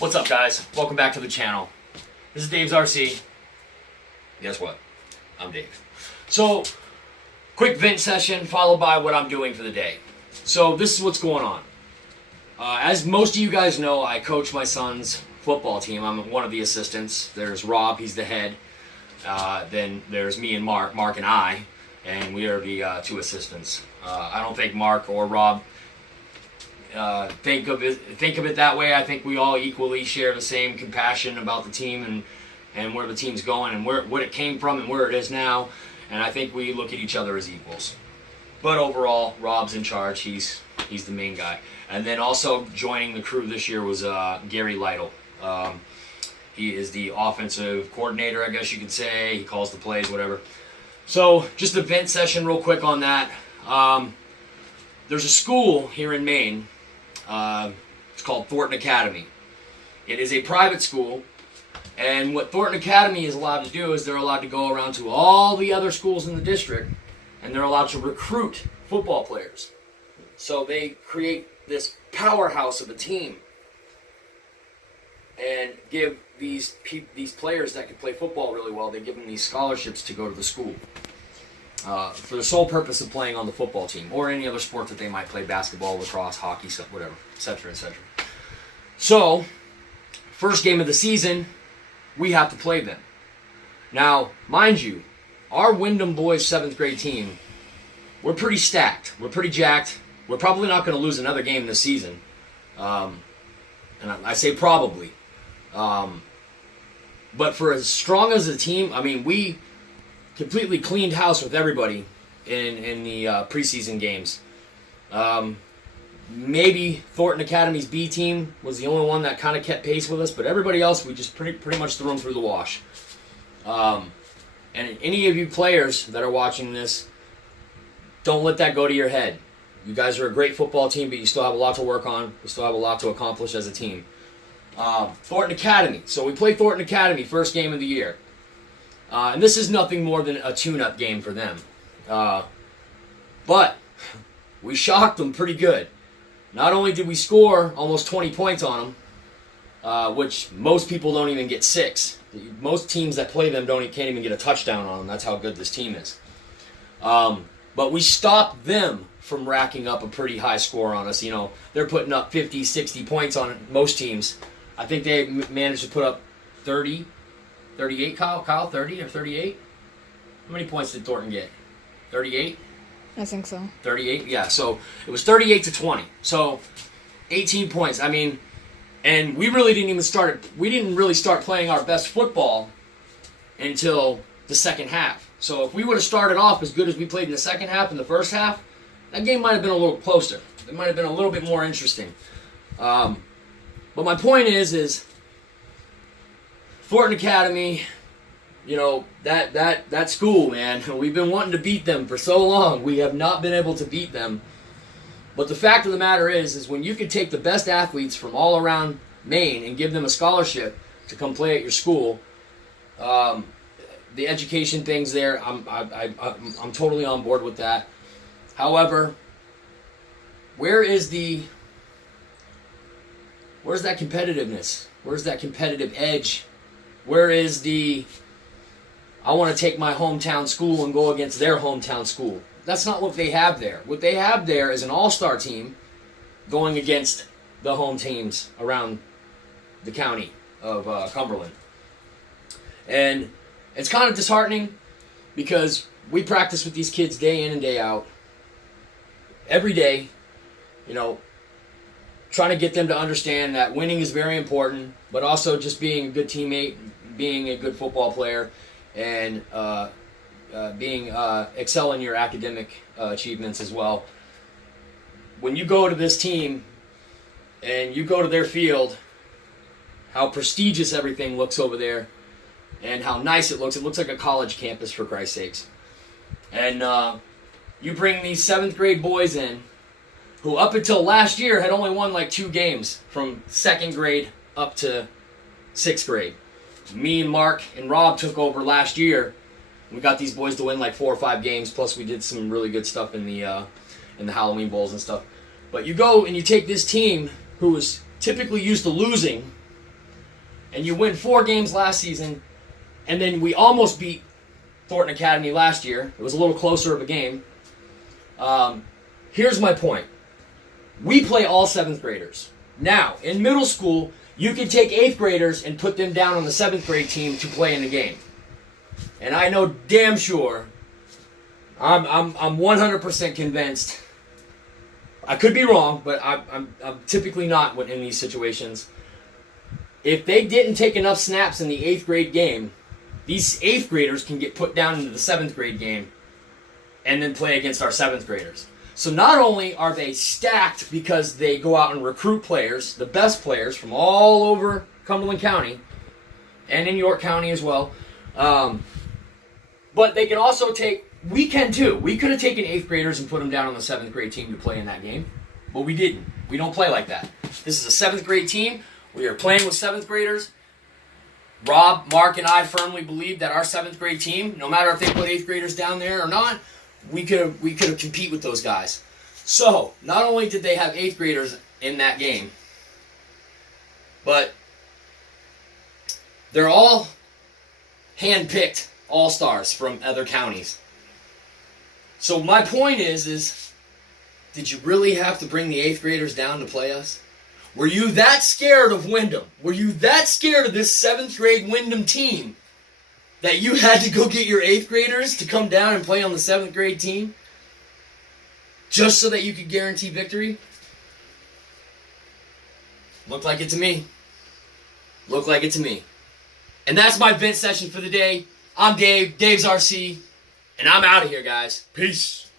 What's up, guys? Welcome back to the channel. This is Dave's RC. Guess what? I'm Dave. So, quick vent session followed by what I'm doing for the day. So, this is what's going on. As most of you guys know, I coach my son's football team. I'm one of the assistants. There's Rob, he's the head. Then there's me and Mark and I, and we are the two assistants. I don't think Mark or Rob think of it that way. I think we all equally share the same compassion about the team and where the team's going and what it came from and where it is now. And I think we look at each other as equals. But overall, Rob's in charge. He's the main guy. And then also joining the crew this year was Gary Lytle. He is the offensive coordinator, I guess you could say. He calls the plays, whatever. So just a vent session real quick on that. There's a school here in Maine. It's called Thornton Academy. It is a private school, and what Thornton Academy is allowed to do is they're allowed to go around to all the other schools in the district, and they're allowed to recruit football players. So they create this powerhouse of a team and give these players that can play football really well, they give them these scholarships to go to the school. For the sole purpose of playing on the football team or any other sport that they might play, basketball, lacrosse, hockey, whatever, etc., etc. So, first game of the season, we have to play them. Now, mind you, our Windham boys 7th grade team, we're pretty stacked. We're pretty jacked. We're probably not going to lose another game this season. And I say probably. But for as strong as a team, I mean, we completely cleaned house with everybody in the preseason games. Maybe Thornton Academy's B team was the only one that kind of kept pace with us, but everybody else we just pretty much threw them through the wash. And any of you players that are watching this, don't let that go to your head. You guys are a great football team, but you still have a lot to work on. We still have a lot to accomplish as a team. Thornton Academy. So we play Thornton Academy first game of the year. And this is nothing more than a tune-up game for them. But we shocked them pretty good. Not only did we score almost 20 points on them, which most people don't even get 6. Most teams that play them can't even get a touchdown on them. That's how good this team is. But we stopped them from racking up a pretty high score on us. You know, they're putting up 50, 60 points on most teams. I think they managed to put up 30, 38, Kyle, 30 or 38? How many points did Thornton get? 38? I think so. 38? Yeah, so it was 38 to 20. So 18 points. I mean, and we didn't really start playing our best football until the second half. So if we would have started off as good as we played in the second half and the first half, that game might have been a little closer. It might have been a little bit more interesting. But my point is Thornton Academy, you know, that school, man, we've been wanting to beat them for so long. We have not been able to beat them. But the fact of the matter is when you could take the best athletes from all around Maine and give them a scholarship to come play at your school, the education things there, I'm totally on board with that. However, where's that competitiveness? Where's that competitive edge? Where is I want to take my hometown school and go against their hometown school? That's not what they have there. What they have there is an all-star team going against the home teams around the county of Cumberland. And it's kind of disheartening because we practice with these kids day in and day out. Every day, you know, trying to get them to understand that winning is very important, but also just being a good teammate, being a good football player, and excel in your academic achievements as well. When you go to this team and you go to their field, how prestigious everything looks over there and how nice it looks. It looks like a college campus, for Christ's sakes. And you bring these 7th grade boys in who up until last year had only won like 2 games from 2nd grade up to 6th grade. Me and Mark and Rob took over last year. We got these boys to win like 4 or 5 games, plus we did some really good stuff in the Halloween Bowls and stuff. But you go and you take this team who is typically used to losing and you win 4 games last season, and then we almost beat Thornton Academy last year. It was a little closer of a game. Here's my point. We play all 7th graders. Now, in middle school, you can take 8th graders and put them down on the 7th grade team to play in the game. And I know damn sure, I'm 100% convinced. I could be wrong, but I'm typically not in these situations. If they didn't take enough snaps in the 8th grade game, these 8th graders can get put down into the 7th grade game and then play against our 7th graders. So not only are they stacked because they go out and recruit players, the best players from all over Cumberland County and in York County as well, but they can also take, we can too. We could have taken 8th graders and put them down on the 7th grade team to play in that game, but we didn't. We don't play like that. This is a 7th grade team. We are playing with 7th graders. Rob, Mark, and I firmly believe that our 7th grade team, no matter if they put 8th graders down there or not, we could have compete with those guys. So, not only did they have 8th graders in that game, but they're all hand-picked all-stars from other counties. So my point is, did you really have to bring the 8th graders down to play us? Were you that scared of Windham? Were you that scared of this 7th grade Windham team that you had to go get your 8th graders to come down and play on the 7th grade team? Just so that you could guarantee victory? Looked like it to me. Looked like it to me. And that's my vent session for the day. I'm Dave, Dave's RC, and I'm out of here, guys. Peace.